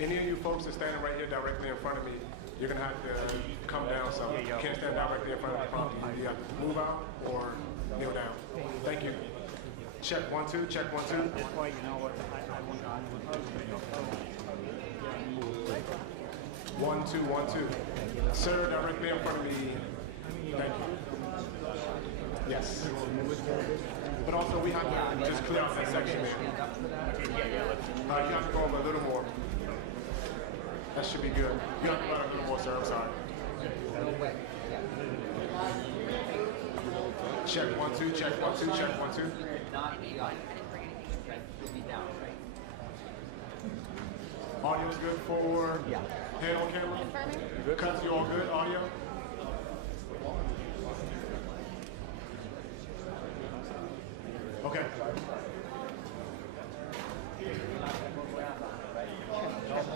Any of you folks that's standing right here directly in front of me, you're gonna have to come down some. You can't stand directly in front of the prompt. You have to move out or kneel down. Thank you. Check 1 2. Check 1 2. That's why you know what I want on. 1 2 1 2. Sir, directly in front of me. Thank you. Yes. But also we have to just clear out that section there. You have to go over a little more. That should be good. You have to go out a little more, sir. I'm sorry. Check 1 2. Check 1 2. Check 1 2. Audio's good for head on camera? Good. Cuts, you all good? Audio? Okay.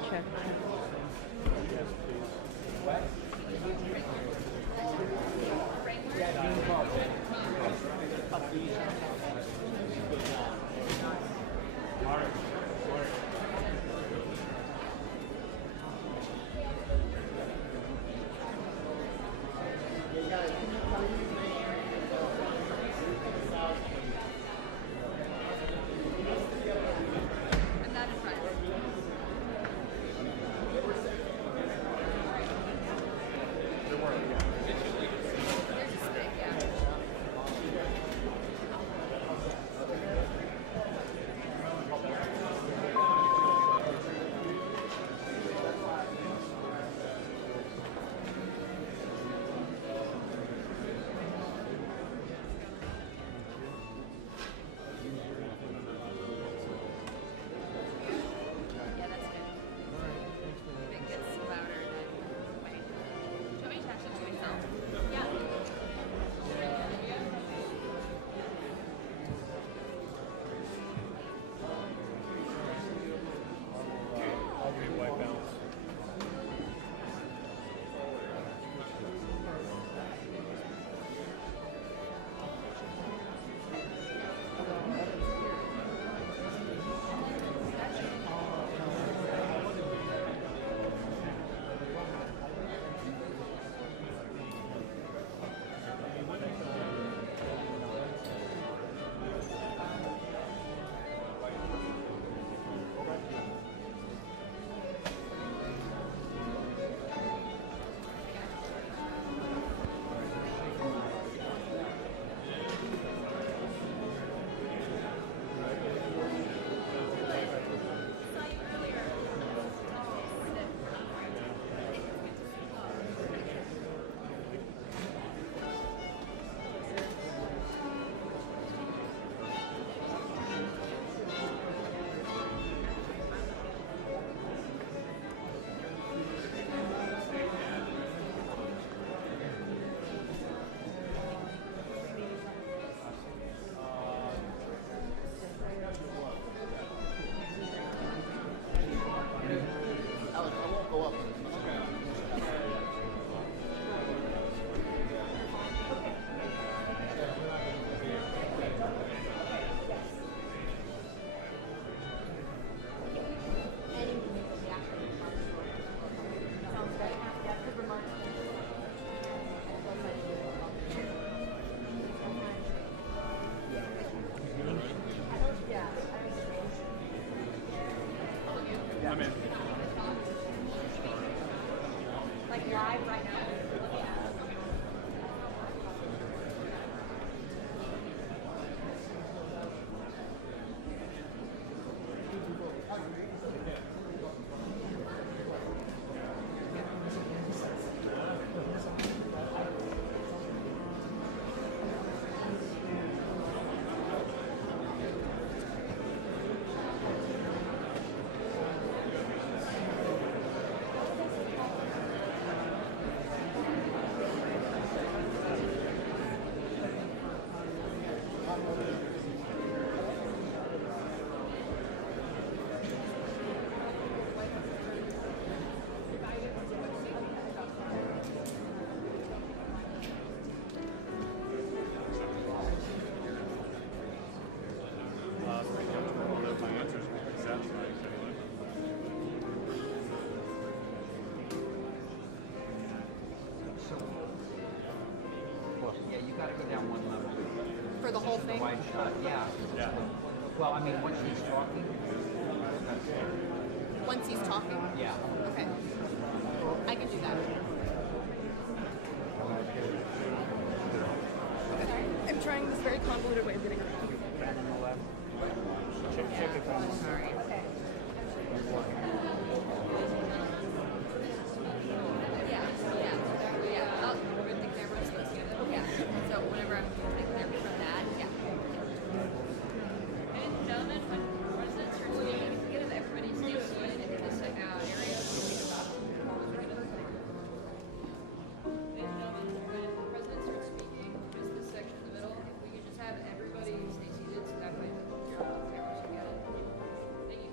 Check. All right. I'm in. Like live right now? down one level. For the whole The thing? wide shot, yeah. Well, I mean, once she's talking, Once he's talking? yeah. Okay. I can do that. I'm trying this very convoluted way of getting around. Bend on the left. Check it from Sorry. Okay. Yeah. Oh, we're gonna think camera's supposed to get it. Yeah. So whenever I'm thinking camera from that, yeah. Ladies and gentlemen, when residents are speaking, forget if everybody stays seated in this area. So we can stop. Ladies and gentlemen, when presidents start speaking, just this section in the middle, if we could just have everybody stay seated, so that way your cameras can get it. Thank you.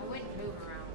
I wouldn't move around.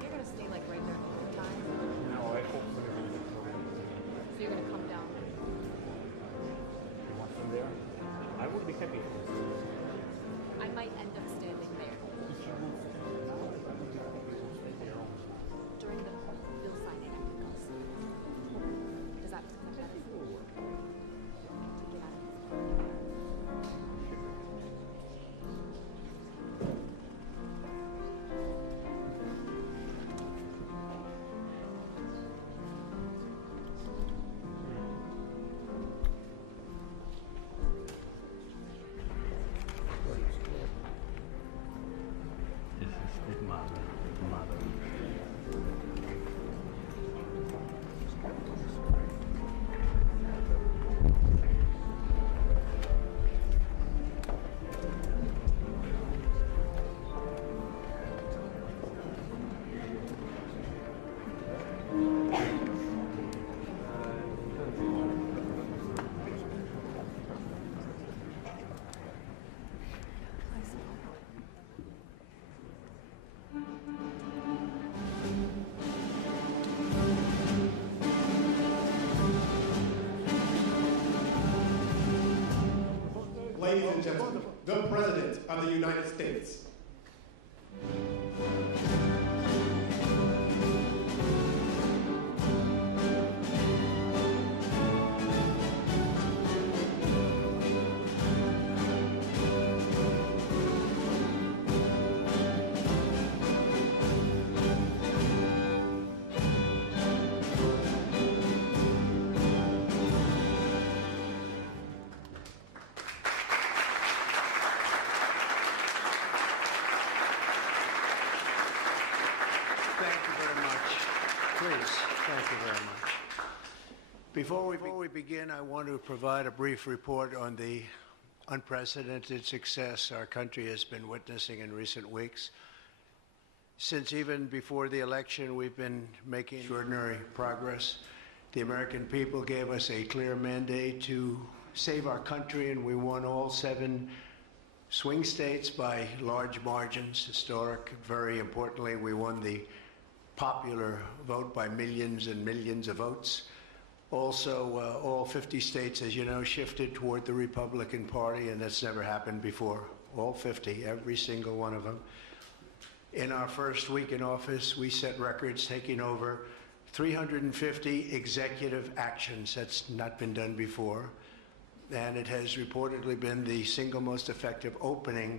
You're gonna stay like right there the whole time. No, I hope so. So you're gonna come down. You want them there? I would be happy. I might end up standing there during the bill signing. I think I'll see. Does that make sense? To get out of this. Ladies and gentlemen, the President of the United States. Before we begin, I want to provide a brief report on the unprecedented success our country has been witnessing in recent weeks. Since even before the election, we've been making extraordinary progress. The American people gave us a clear mandate to save our country, and we won all 7 swing states by large margins, historic. Very importantly, we won the popular vote by millions and millions of votes. Also, all 50 states, as you know, shifted toward the Republican Party, and that's never happened before. All 50, every single one of them. In our first week in office, we set records, taking over 350 executive actions. That's not been done before. And it has reportedly been the single most effective opening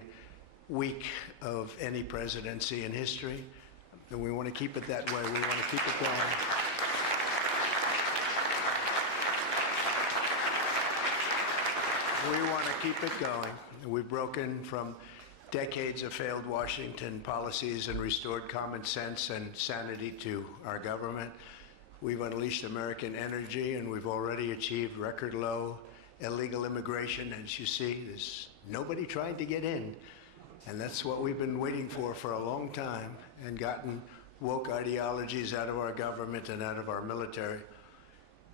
week of any presidency in history. And we want to keep it that way. We want to keep it going. We want to keep it going. We've broken from decades of failed Washington policies and restored common sense and sanity to our government. We've unleashed American energy, and we've already achieved record low illegal immigration. As you see, there's nobody trying to get in. And that's what we've been waiting for a long time, and gotten woke ideologies out of our government and out of our military.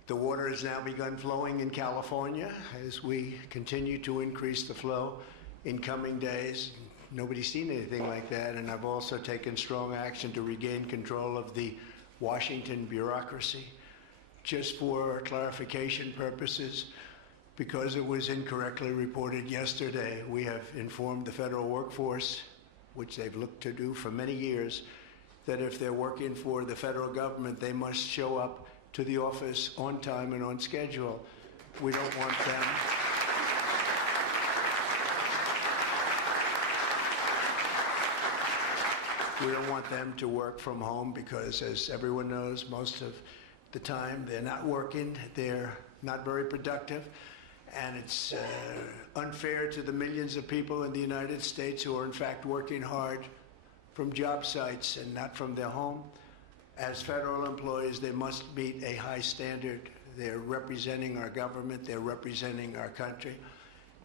The water has now begun flowing in California as we continue to increase the flow in coming days. Nobody's seen anything like that, and I've also taken strong action to regain control of the Washington bureaucracy. Just for clarification purposes, because it was incorrectly reported yesterday, we have informed the federal workforce, which they've looked to do for many years, that if they're working for the federal government, they must show up to the office on time and on schedule. We don't want them. We don't want them to work from home because, as everyone knows, most of the time they're not working, they're not very productive, and it's unfair to the millions of people in the United States who are in fact working hard from job sites and not from their home. As federal employees, they must meet a high standard. They're representing our government, they're representing our country.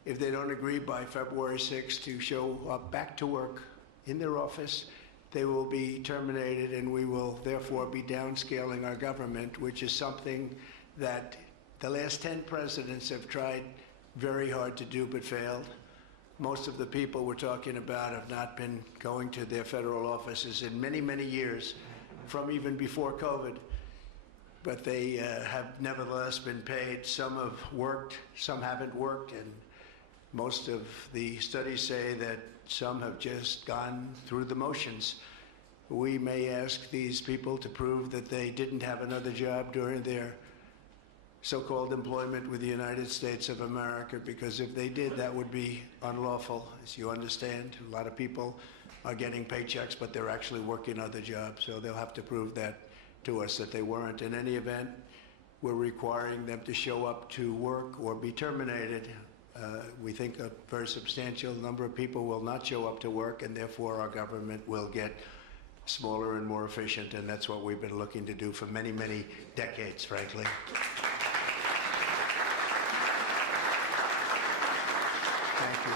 If they don't agree by February 6th to show up back to work in their office, they will be terminated, and we will therefore be downscaling our government, which is something that the last 10 presidents have tried very hard to do but failed. Most of the people we're talking about have not been going to their federal offices in many, many years, from even before COVID, but they have nevertheless been paid. Some have worked, some haven't worked, and most of the studies say that some have just gone through the motions. We may ask these people to prove that they didn't have another job during their so-called employment with the United States of America, because if they did, that would be unlawful. As you understand, a lot of people are getting paychecks, but they're actually working other jobs, so they'll have to prove that to us, that they weren't. In any event, we're requiring them to show up to work or be terminated. We think a very substantial number of people will not show up to work, and therefore our government will get smaller and more efficient, and that's what we've been looking to do for many, many decades, frankly. Thank you.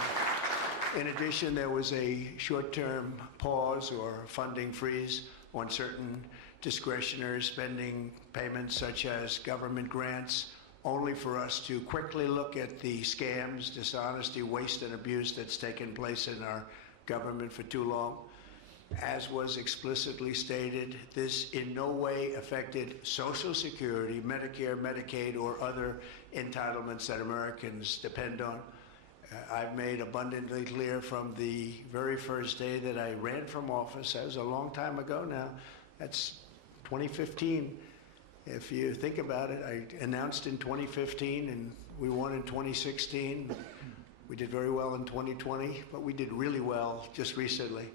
In addition, there was a short-term pause or funding freeze on certain discretionary spending payments, such as government grants, only for us to quickly look at the scams, dishonesty, waste, and abuse that's taken place in our government for too long. As was explicitly stated, this in no way affected Social Security, Medicare, Medicaid, or other entitlements that Americans depend on. I've made abundantly clear from the very first day that I ran from office. That was a long time ago now. That's 2015. If you think about it, I announced in 2015, and we won in 2016. We did very well in 2020, but we did really well just recently.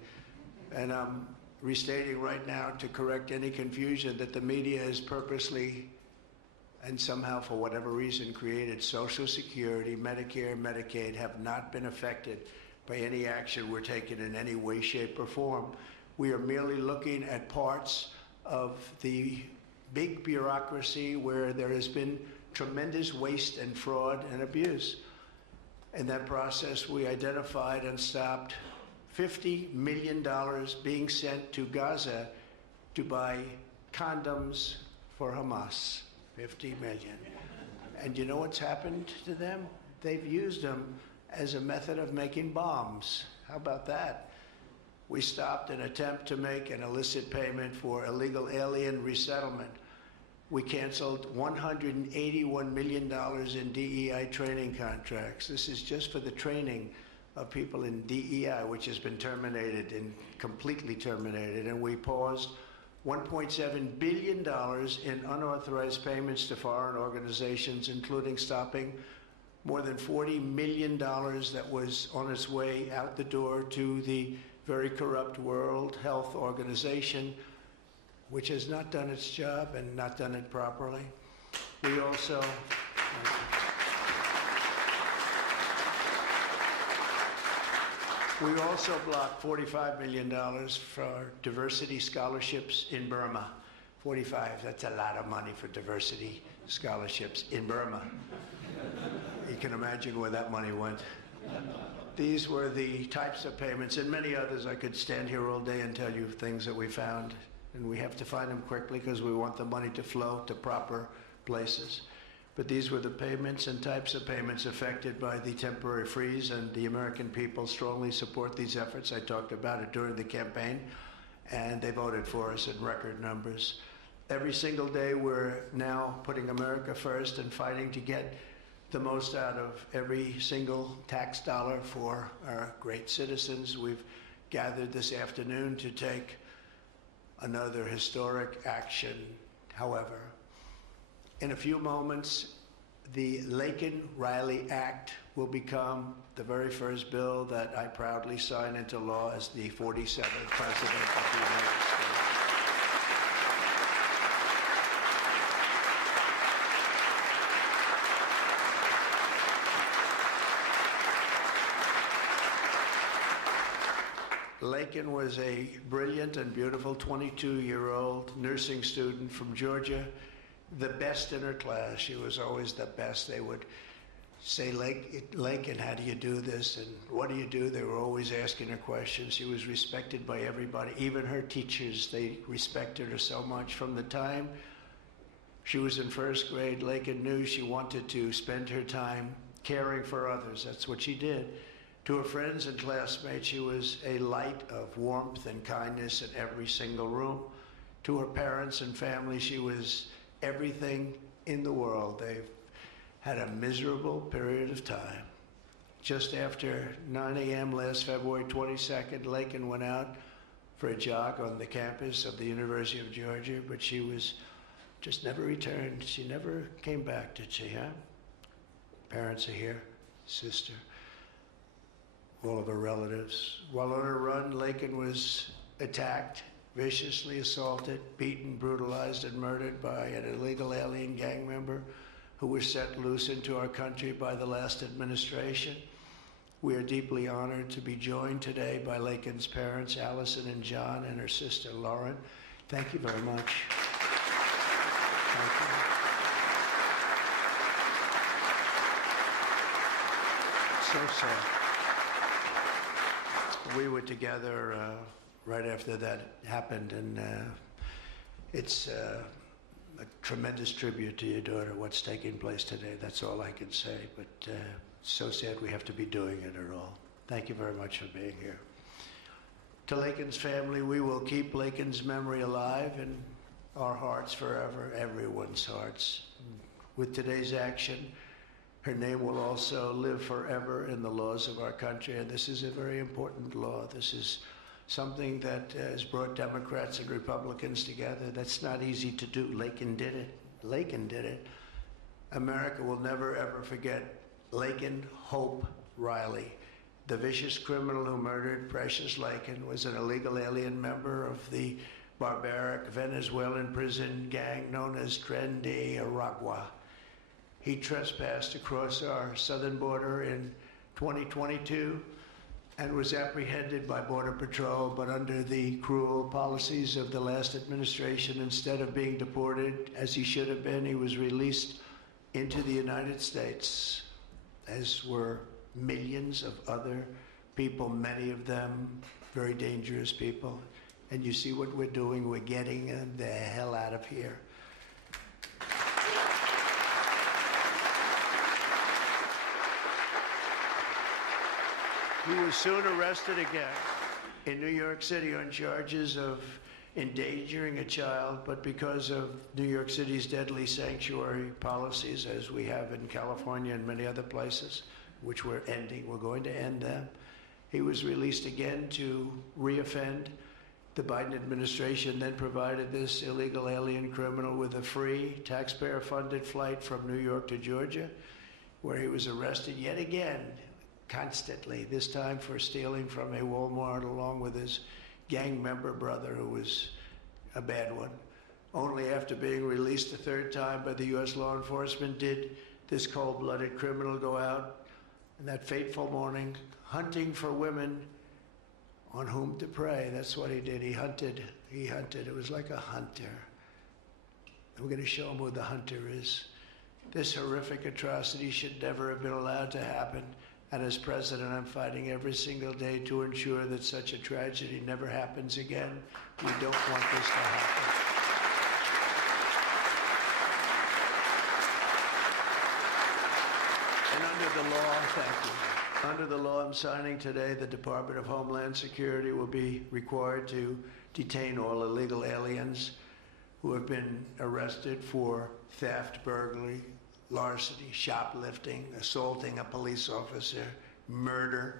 And I'm restating right now to correct any confusion that the media has purposely and somehow, for whatever reason, created Social Security, Medicare, Medicaid have not been affected by any action we're taking in any way, shape, or form. We are merely looking at parts of the big bureaucracy where there has been tremendous waste and fraud and abuse. In that process, we identified and stopped $50 million being sent to Gaza to buy condoms for Hamas. 50 million. And you know what's happened to them? They've used them as a method of making bombs. How about that? We stopped an attempt to make an illicit payment for illegal alien resettlement. We canceled $181 million in DEI training contracts. This is just for the training of people in DEI, which has been terminated and completely terminated. And we paused $1.7 billion in unauthorized payments to foreign organizations, including stopping more than $40 million that was on its way out the door to the very corrupt World Health Organization, which has not done its job and not done it properly. We also blocked $45 million for diversity scholarships in Burma. 45, that's a lot of money for diversity scholarships in Burma. You can imagine where that money went. These were the types of payments, and many others. I could stand here all day and tell you things that we found, and we have to find them quickly because we want the money to flow to proper places. But these were the payments and types of payments affected by the temporary freeze, and the American people strongly support these efforts. I talked about it during the campaign, and they voted for us in record numbers. Every single day, we're now putting America first and fighting to get the most out of every single tax dollar for our great citizens. We've gathered this afternoon to take another historic action. However, in a few moments, the Laken Riley Act will become the very first bill that I proudly sign into law as the 47th President of the United States. Laken was a brilliant and beautiful 22-year-old nursing student from Georgia, the best in her class. She was always the best. They would say, Laken, how do you do this? And what do you do? They were always asking her questions. She was respected by everybody, even her teachers. They respected her so much. From the time she was in first grade, Laken knew she wanted to spend her time caring for others. That's what she did. To her friends and classmates, she was a light of warmth and kindness in every single room. To her parents and family, she was everything in the world. They've had a miserable period of time. Just after 9 a.m. last February 22nd, Laken went out for a jog on the campus of the University of Georgia, but she was just never returned. She never came back, did she, huh? Parents are here, sister, all of her relatives. While on her run, Laken was attacked, viciously assaulted, beaten, brutalized, and murdered by an illegal alien gang member who was set loose into our country by the last administration. We are deeply honored to be joined today by Laken's parents, Allison and John, and her sister, Lauren. Thank you very much. Thank you. So sad. We were together right after that happened, and it's a tremendous tribute to your daughter, what's taking place today. That's all I can say, but so sad we have to be doing it at all. Thank you very much for being here. To Laken's family, we will keep Laken's memory alive in our hearts forever, everyone's hearts. With today's action, her name will also live forever in the laws of our country, and this is a very important law. This is something that has brought Democrats and Republicans together. That's not easy to do. Laken did it. Laken did it. America will never, ever forget Laken Hope Riley. The vicious criminal who murdered Precious Laken was an illegal alien member of the barbaric Venezuelan prison gang known as Tren de Aragua. He trespassed across our southern border in 2022 and was apprehended by Border Patrol, but under the cruel policies of the last administration, instead of being deported, as he should have been, he was released into the United States, as were millions of other people, many of them very dangerous people. And you see what we're doing, we're getting them the hell out of here. He was soon arrested again in New York City on charges of endangering a child, but because of New York City's deadly sanctuary policies, as we have in California and many other places, which we're ending, we're going to end them, he was released again to reoffend. The Biden administration then provided this illegal alien criminal with a free, taxpayer-funded flight from New York to Georgia, where he was arrested yet again, constantly, this time for stealing from a Walmart along with his gang member brother, who was a bad one. Only after being released a third time by the U.S. law enforcement did this cold-blooded criminal go out in that fateful morning hunting for women on whom to prey. That's what he did. He hunted. It was like a hunter. And we're going to show him who the hunter is. This horrific atrocity should never have been allowed to happen. And as president, I'm fighting every single day to ensure that such a tragedy never happens again. We don't want this to happen. And under the law, thank you. Under the law I'm signing today, the Department of Homeland Security will be required to detain all illegal aliens who have been arrested for theft, burglary, larceny, shoplifting, assaulting a police officer, murder,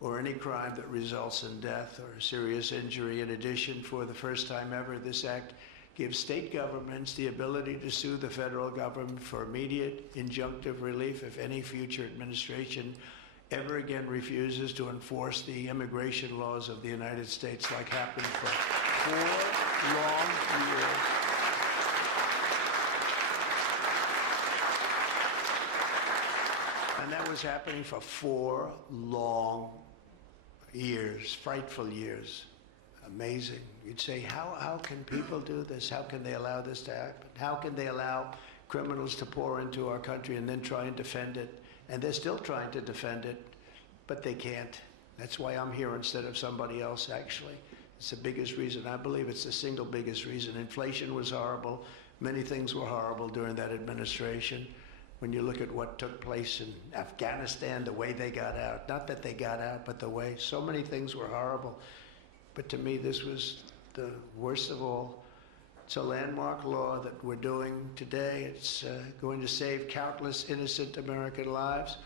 or any crime that results in death or serious injury. In addition, for the first time ever, this act gives state governments the ability to sue the federal government for immediate injunctive relief if any future administration ever again refuses to enforce the immigration laws of the United States, like happened for 4 long years. And that was happening for 4 long years, frightful years. Amazing. You'd say, how can people do this? How can they allow this to happen? How can they allow criminals to pour into our country and then try and defend it? And they're still trying to defend it, but they can't. That's why I'm here instead of somebody else, actually. It's the biggest reason. I believe it's the single biggest reason. Inflation was horrible. Many things were horrible during that administration. When you look at what took place in Afghanistan, the way they got out, not that they got out, but the way, so many things were horrible. But to me, this was the worst of all. It's a landmark law that we're doing today. It's going to save countless innocent American lives.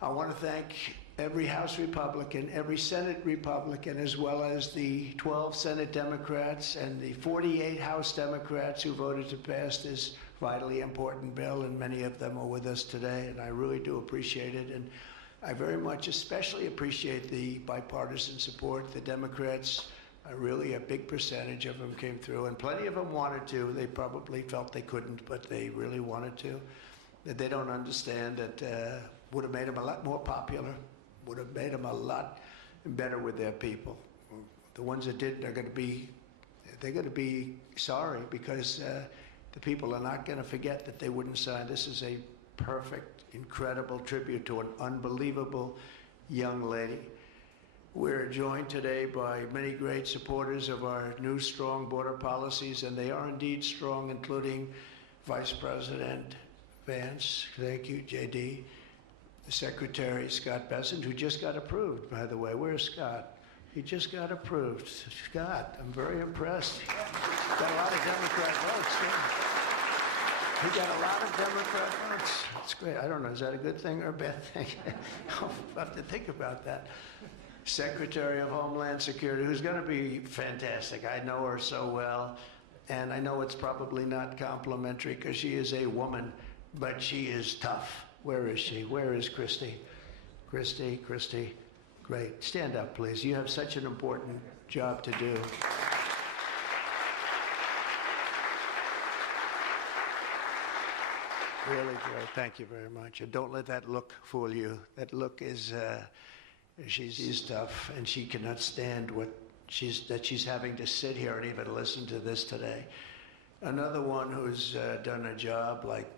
I want to thank every House Republican, every Senate Republican, as well as the 12 Senate Democrats and the 48 House Democrats who voted to pass this vitally important bill, and many of them are with us today, and I really do appreciate it. And I very much especially appreciate the bipartisan support. The Democrats, really a big percentage of them came through, and plenty of them wanted to. They probably felt they couldn't, but they really wanted to. That they don't understand that would have made them a lot more popular, would have made them a lot better with their people. The ones that didn't are going to be sorry, because the people are not going to forget that they wouldn't sign. This is a perfect, incredible tribute to an unbelievable young lady. We're joined today by many great supporters of our new strong border policies, and they are indeed strong, including Vice President Vance, thank you, JD, the Secretary Scott Bessent, who just got approved, by the way. Where's Scott? He just got approved. Scott, I'm very impressed. Got a lot of Democrat votes. Yeah. He got a lot of Democrat votes. That's great. I don't know, is that a good thing or a bad thing? I'll have to think about that. Secretary of Homeland Security, who's going to be fantastic. I know her so well, and I know it's probably not complimentary because she is a woman, but she is tough. Where is she? Where is Christy? Christy, great. Stand up, please. You have such an important job to do. Really great. Thank you very much. And don't let that look fool you. That look is, she's tough, and she cannot stand that she's having to sit here and even listen to this today. Another one who's done a job like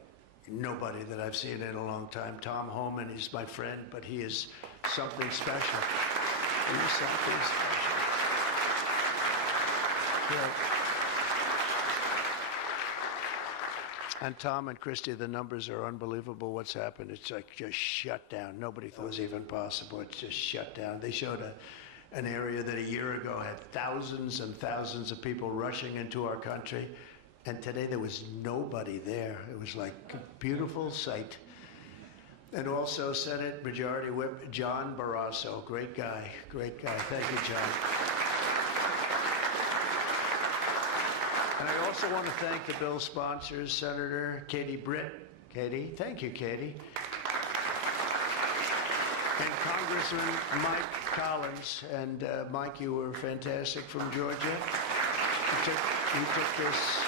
nobody that I've seen in a long time. Tom Homan, he's my friend, but he is something special. He is something special. Yeah. And Tom and Christy, the numbers are unbelievable. What's happened? It's like just shut down. Nobody thought it was even possible. It's just shut down. They showed an area that a year ago had thousands and thousands of people rushing into our country. And today there was nobody there. It was like a beautiful sight. And also Senate Majority Whip John Barrasso. Great guy. Great guy. Thank you, John. And I also want to thank the bill sponsors, Senator Katie Britt. Katie, thank you, Katie. And Congressman Mike Collins. And Mike, you were fantastic from Georgia. He took this,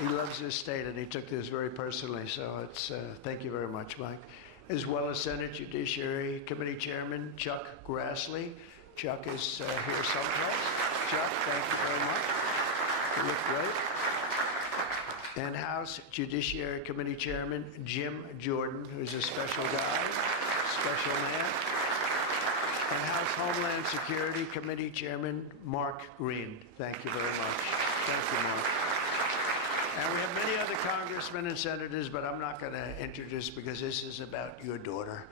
he loves his state, and he took this very personally. So it's, thank you very much, Mike. As well as Senate Judiciary Committee Chairman Chuck Grassley. Chuck is here someplace. Chuck, thank you very much. You look great. And House Judiciary Committee Chairman Jim Jordan, who's a special guy, special man. And House Homeland Security Committee Chairman Mark Green. Thank you very much. Thank you, Mark. And we have many other congressmen and senators, but I'm not going to introduce because this is about your daughter.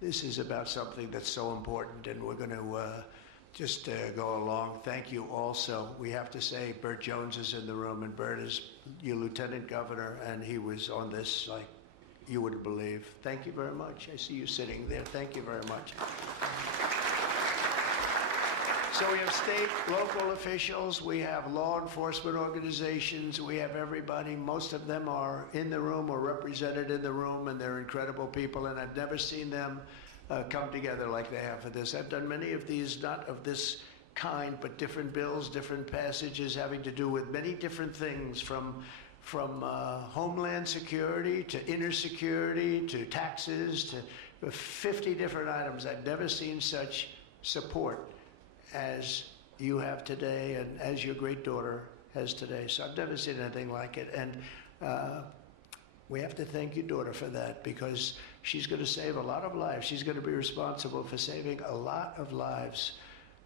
This is about something that's so important, and we're going to just go along. Thank you also. We have to say Burt Jones is in the room, and Burt is your lieutenant governor, and he was on this like you wouldn't believe. Thank you very much. I see you sitting there. Thank you very much. So we have state, local officials, we have law enforcement organizations, we have everybody. Most of them are in the room or represented in the room, and they're incredible people, and I've never seen them come together like they have for this. I've done many of these, not of this kind, but different bills, different passages having to do with many different things, from homeland security to inner security to taxes to 50 different items. I've never seen such support as you have today and as your great daughter has today. So I've never seen anything like it. And we have to thank your daughter for that, because she's going to save a lot of lives. She's going to be responsible for saving a lot of lives.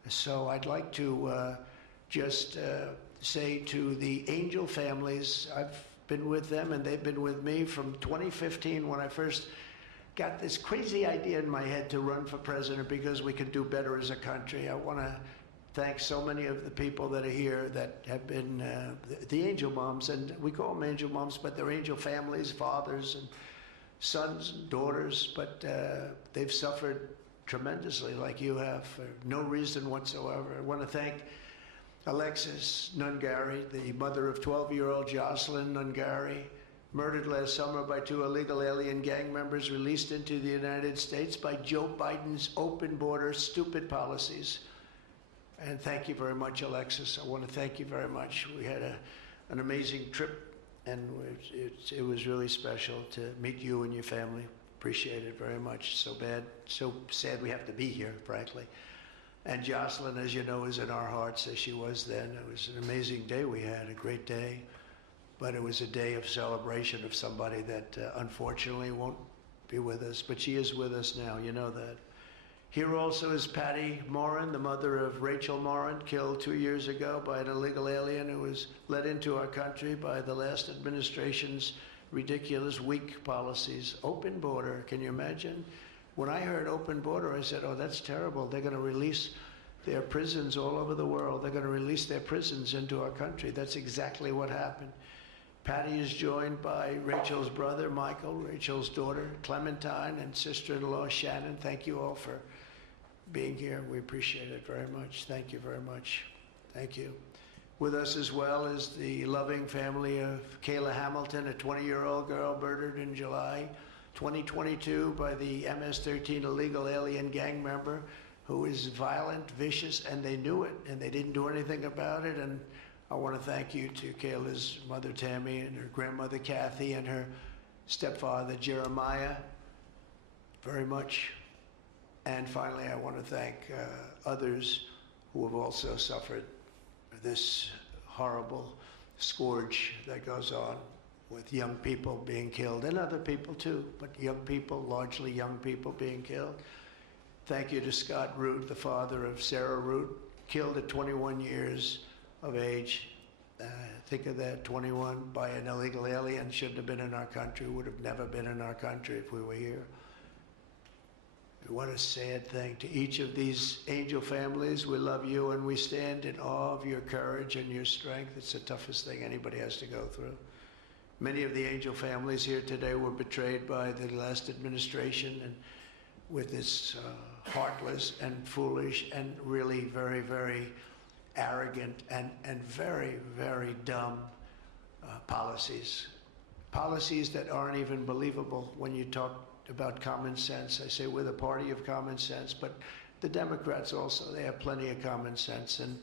So I'd like to just say to the Angel families, I've been with them and they've been with me from 2015 when I first got this crazy idea in my head to run for president because we can do better as a country. I want to thank so many of the people that are here that have been the angel moms, and we call them angel moms, but they're angel families, fathers and sons and daughters, but they've suffered tremendously like you have for no reason whatsoever. I want to thank Alexis Nungari, the mother of 12-year-old Jocelyn Nungari, murdered last summer by 2 illegal alien gang members released into the United States by Joe Biden's open border stupid policies. And thank you very much, Alexis. I want to thank you very much. We had an amazing trip, and it was really special to meet you and your family. Appreciate it very much. So sad we have to be here, frankly. And Jocelyn, as you know, is in our hearts as she was then. It was an amazing day we had, a great day. But it was a day of celebration of somebody that unfortunately won't be with us. But she is with us now, you know that. Here also is Patty Morin, the mother of Rachel Morin, killed 2 years ago by an illegal alien who was let into our country by the last administration's ridiculous, weak policies. Open border, can you imagine? When I heard open border, I said, oh, that's terrible. They're going to release their prisons all over the world. They're going to release their prisons into our country. That's exactly what happened. Patty is joined by Rachel's brother, Michael, Rachel's daughter, Clementine, and sister-in-law, Shannon. Thank you all for being here. We appreciate it very much. Thank you very much. Thank you. With us as well is the loving family of Kayla Hamilton, a 20-year-old girl murdered in July 2022 by the MS-13 illegal alien gang member who is violent, vicious, and they knew it, and they didn't do anything about it. And I want to thank you to Kayla's mother, Tammy, and her grandmother, Kathy, and her stepfather, Jeremiah, very much. And finally, I want to thank others who have also suffered this horrible scourge that goes on with young people being killed, and other people too, but young people, largely young people being killed. Thank you to Scott Root, the father of Sarah Root, killed at 21 years of age. Think of that, 21 by an illegal alien, shouldn't have been in our country, would have never been in our country if we were here. What a sad thing. To each of these angel families, we love you and we stand in awe of your courage and your strength. It's the toughest thing anybody has to go through. Many of the angel families here today were betrayed by the last administration and with its heartless and foolish and really very, very arrogant and very, very dumb policies. Policies that aren't even believable when you talk about common sense. I say we're the party of common sense, but the Democrats also, they have plenty of common sense, and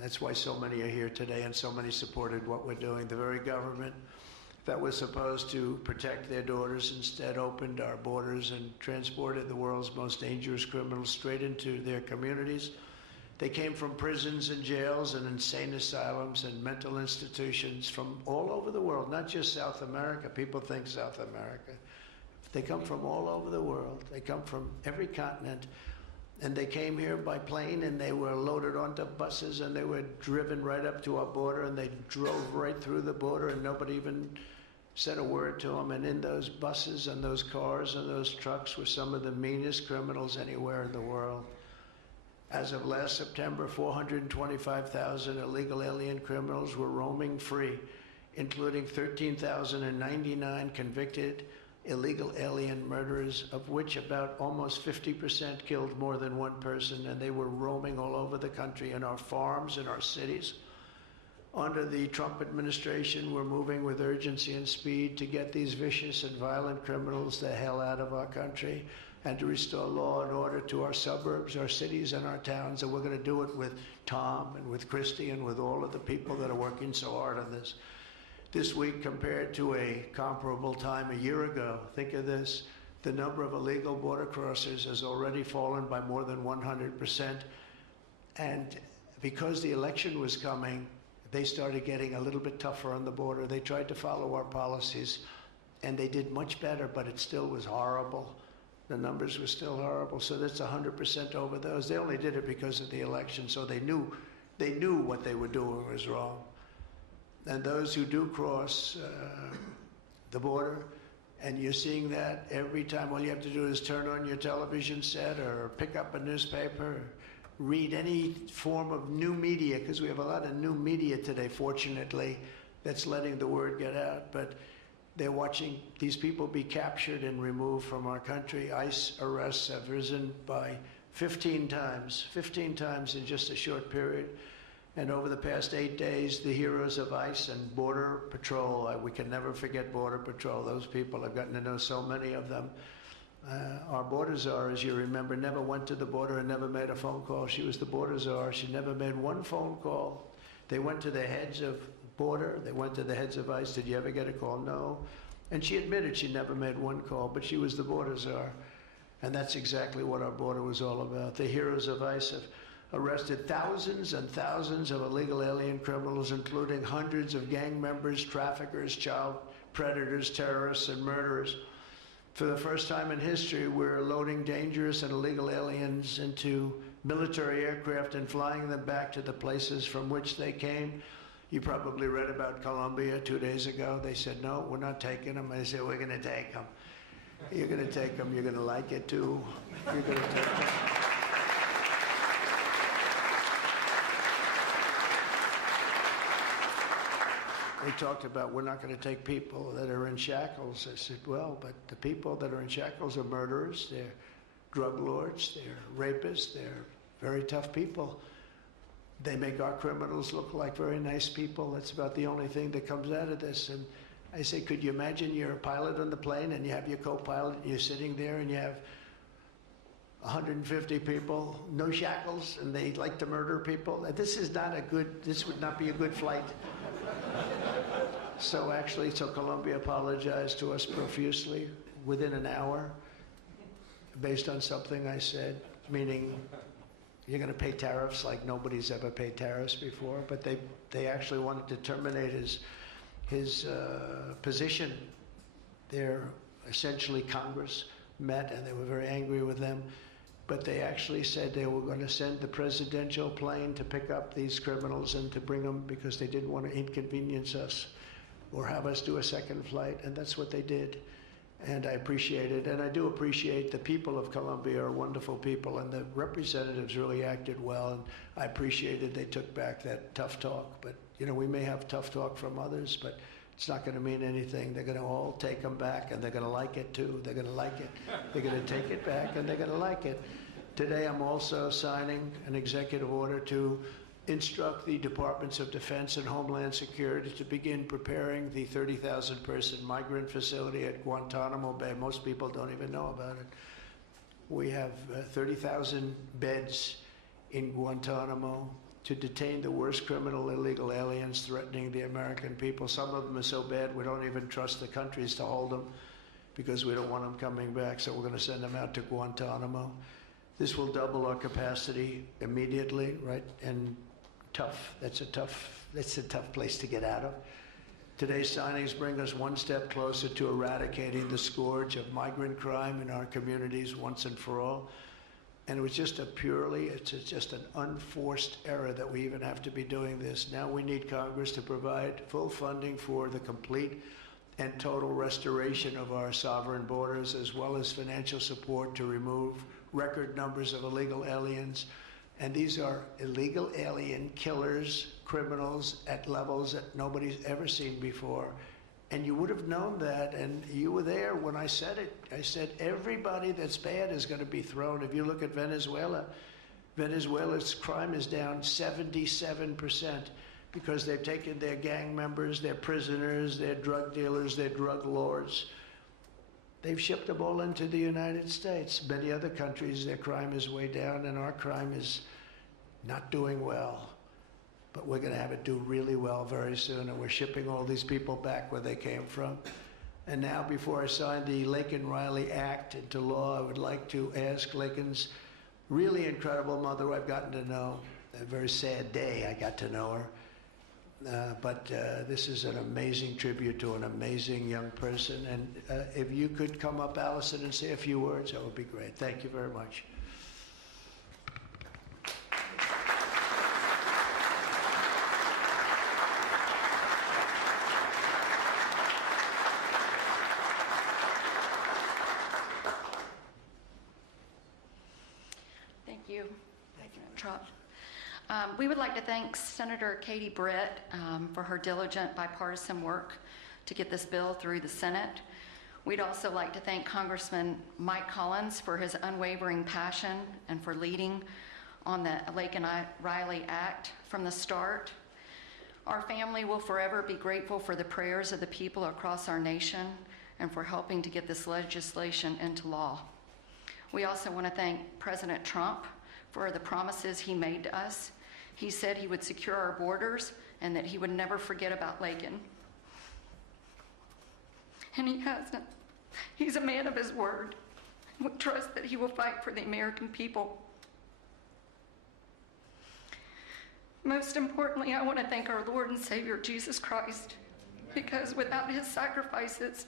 that's why so many are here today and so many supported what we're doing. The very government that was supposed to protect their daughters instead opened our borders and transported the world's most dangerous criminals straight into their communities. They came from prisons and jails and insane asylums and mental institutions from all over the world, not just South America. People think South America. They come from all over the world. They come from every continent. And they came here by plane, and they were loaded onto buses, and they were driven right up to our border, and they drove right through the border, and nobody even said a word to them. And in those buses and those cars and those trucks were some of the meanest criminals anywhere in the world. As of last September, 425,000 illegal alien criminals were roaming free, including 13,099 convicted illegal alien murderers, of which about almost 50% killed more than one person, and they were roaming all over the country in our farms, in our cities. Under the Trump administration, we're moving with urgency and speed to get these vicious and violent criminals the hell out of our country and to restore law and order to our suburbs, our cities, and our towns. And we're going to do it with Tom and with Christy and with all of the people that are working so hard on this. This week, compared to a comparable time a year ago, think of this, the number of illegal border crossers has already fallen by more than 100%. And because the election was coming, they started getting a little bit tougher on the border. They tried to follow our policies, and they did much better, but it still was horrible. The numbers were still horrible, so that's 100% over those. They only did it because of the election, so they knew what they were doing was wrong. And those who do cross the border, and you're seeing that every time, all you have to do is turn on your television set or pick up a newspaper, or read any form of new media, because we have a lot of new media today, fortunately, that's letting the word get out. But they're watching these people be captured and removed from our country. ICE arrests have risen by 15 times in just a short period. And over the past 8 days, the heroes of ICE and Border Patrol, we can never forget Border Patrol. Those people, I've gotten to know so many of them. Our border czar, as you remember, never went to the border and never made a phone call. She was the border czar. She never made one phone call. They went to the heads of border. They went to the heads of ICE. Did you ever get a call? No. And she admitted she never made one call, but she was the border czar. And that's exactly what our border was all about. The heroes of ICE have arrested thousands and thousands of illegal alien criminals, including hundreds of gang members, traffickers, child predators, terrorists, and murderers. For the first time in history, we're loading dangerous and illegal aliens into military aircraft and flying them back to the places from which they came. You probably read about Colombia 2 days ago. They said, no, we're not taking them. I said, we're going to take them. You're going to take them. You're going to like it, too. You're going to take them. They talked about we're not going to take people that are in shackles. I said, well, but the people that are in shackles are murderers, they're drug lords, they're rapists, they're very tough people. They make our criminals look like very nice people. That's about the only thing that comes out of this. And I say, could you imagine you're a pilot on the plane and you have your co-pilot and you're sitting there and you have 150 people, no shackles, and they like to murder people? This would not be a good flight. So Colombia apologized to us profusely within an hour based on something I said, meaning you're going to pay tariffs like nobody's ever paid tariffs before, but they actually wanted to terminate his position. They're essentially Congress met and they were very angry with them, but they actually said they were going to send the presidential plane to pick up these criminals and to bring them because they didn't want to inconvenience us or have us do a second flight, and that's what they did. And I appreciate it, and I do appreciate the people of Colombia are wonderful people, and the representatives really acted well, and I appreciated they took back that tough talk. But, you know, we may have tough talk from others, but it's not going to mean anything. They're going to all take them back, and they're going to like it, too. They're going to like it. They're going to take it back, and they're going to like it. Today, I'm also signing an executive order to instruct the Departments of Defense and Homeland Security to begin preparing the 30,000-person migrant facility at Guantanamo Bay. Most people don't even know about it. We have 30,000 beds in Guantanamo to detain the worst criminal illegal aliens threatening the American people. Some of them are so bad we don't even trust the countries to hold them because we don't want them coming back, so we're going to send them out to Guantanamo. This will double our capacity immediately, right? And tough. That's a tough place to get out of. Today's signings bring us one step closer to eradicating the scourge of migrant crime in our communities once and for all. And it was just it's just an unforced error that we even have to be doing this. Now we need Congress to provide full funding for the complete and total restoration of our sovereign borders, as well as financial support to remove record numbers of illegal aliens. And these are illegal alien killers, criminals at levels that nobody's ever seen before. And you would have known that, and you were there when I said it. I said everybody that's bad is going to be thrown. If you look at Venezuela, Venezuela's crime is down 77% because they've taken their gang members, their prisoners, their drug dealers, their drug lords. They've shipped them all into the United States. Many other countries, their crime is way down, and our crime is not doing well. But we're going to have it do really well very soon, and we're shipping all these people back where they came from. And now, before I sign the Laken Riley Act into law, I would like to ask Laken's really incredible mother, who I've gotten to know. A very sad day I got to know her. But this is an amazing tribute to an amazing young person. And if you could come up, Allison, and say a few words, that would be great. Thank you very much. Thank you, President Trump. We would like to thank Senator Katie Britt for her diligent bipartisan work to get this bill through the Senate. We'd also like to thank Congressman Mike Collins for his unwavering passion and for leading on the Laken Riley Act from the start. Our family will forever be grateful for the prayers of the people across our nation and for helping to get this legislation into law. We also want to thank President Trump for the promises he made to us. He said he would secure our borders and that he would never forget about Laken. And he hasn't. He's a man of his word. We trust that he will fight for the American people. Most importantly, I want to thank our Lord and Savior, Jesus Christ, because without his sacrifices,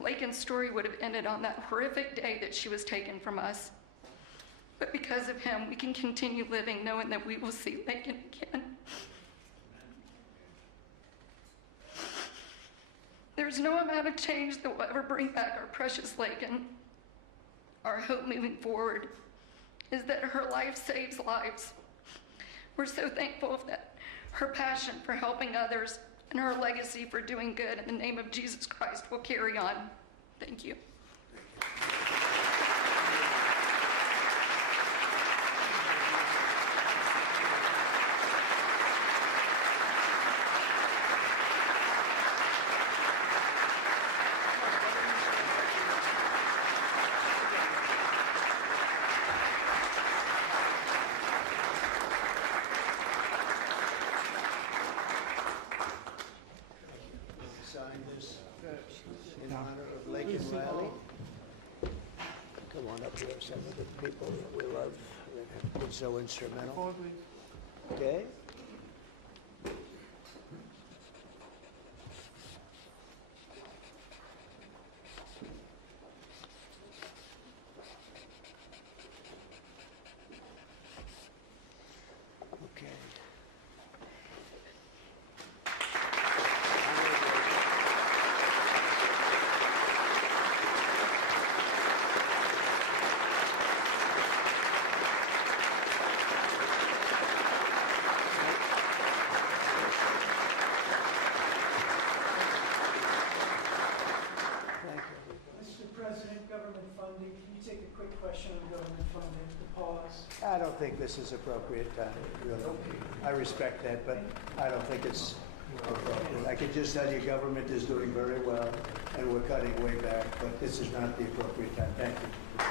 Laken's story would have ended on that horrific day that she was taken from us. But because of him, we can continue living knowing that we will see Laken again. There's no amount of change that will ever bring back our precious Laken. Our hope moving forward is that her life saves lives. We're so thankful that her passion for helping others and her legacy for doing good in the name of Jesus Christ will carry on. Thank you. Sign this in honor of Laken Riley. Come on up here, some of the people that we love that have been so instrumental. Okay? take a quick question on government funding, the pause. I don't think this is appropriate time, really. I respect that, but I don't think it's appropriate. I can just tell you government is doing very well, and we're cutting way back, but this is not the appropriate time. Thank you.